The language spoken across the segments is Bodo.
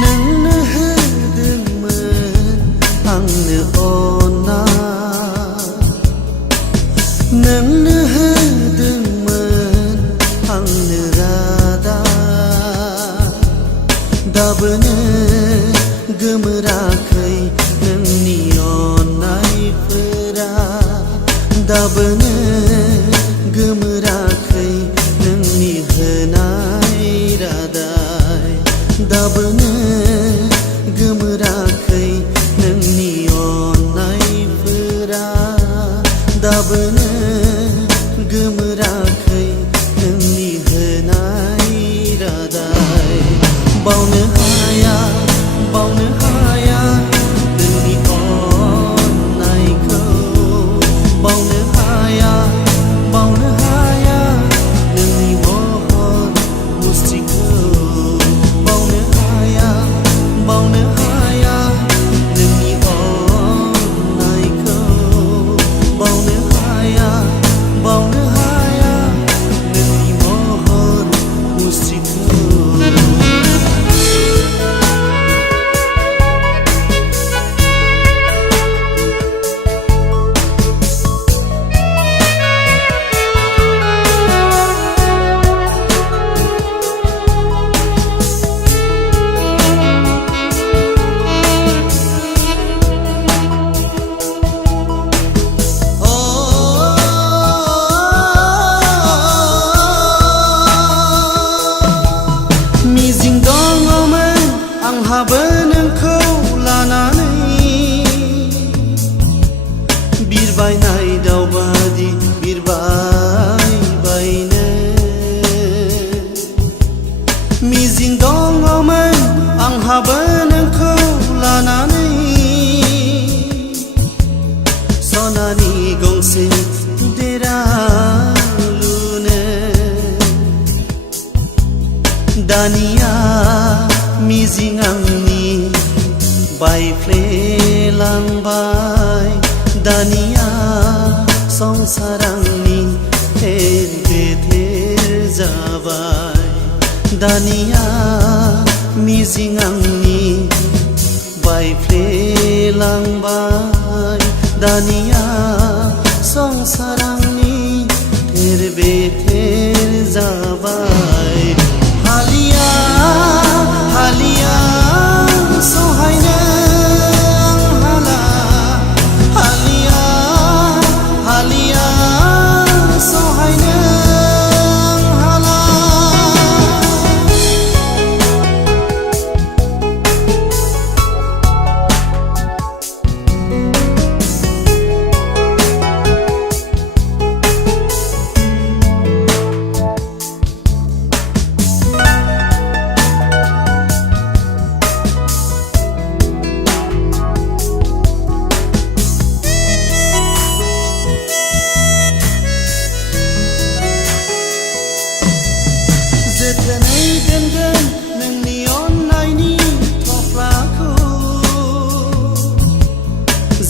नोंनो होदोंमोन आंनो अना नोंनो होदोंमोन आंनो रादा दाबोनो गोमोराखै नोंनि अननायफोरा दाबोनो गोमोराखै नोंनि होनाय रादाय दाबोनो गोमोराखै नोंनि अननायफोरा दाबोनो गोमोराखै नोंनि होनाय रादाय बावनो हाया नोंनि अननायखौ बावनो हाया नोंनि महर मुस्रिखौ बावनो हाया नोंनि अननायखौ बावनो हाया नोंनि महर मुस्रिखौ मिजिं दङमोन आंहाबो नोंखौ लानानै बिरबायनाय दावबादि बिरबायनो मिजिं दङमोन आंहाबो नोंखौ लानानै सनानि गंसे देरा दानिया मिजिं आंनि बायफ्लेलांबाय दानिया संसार आंनि थेर बेथेर जाबाय दानिया मिजिं आंनि बायफ्लेलांबाय दानिया संसार आंनि थेर बेथेर जाबाय हालिया सहायनो हाला हालिया सहायनो हाला जोथोनै दोनगोन नोंनि अननायनि थफ्लाखौ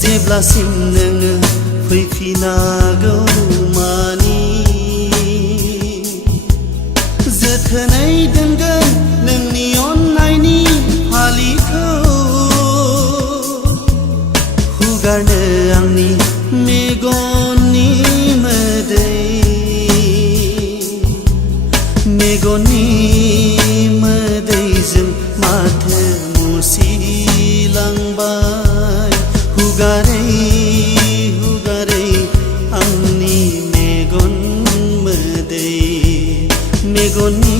जेब्लासिम नोङो फैफिनागौ मानि जोथोनै दोनगोन नोंनि अननायनि फालिखौ हुगारनो आंनि मेगननि मोदैजों माथो मुसिलांबाय हुगारै आंनि मेगननि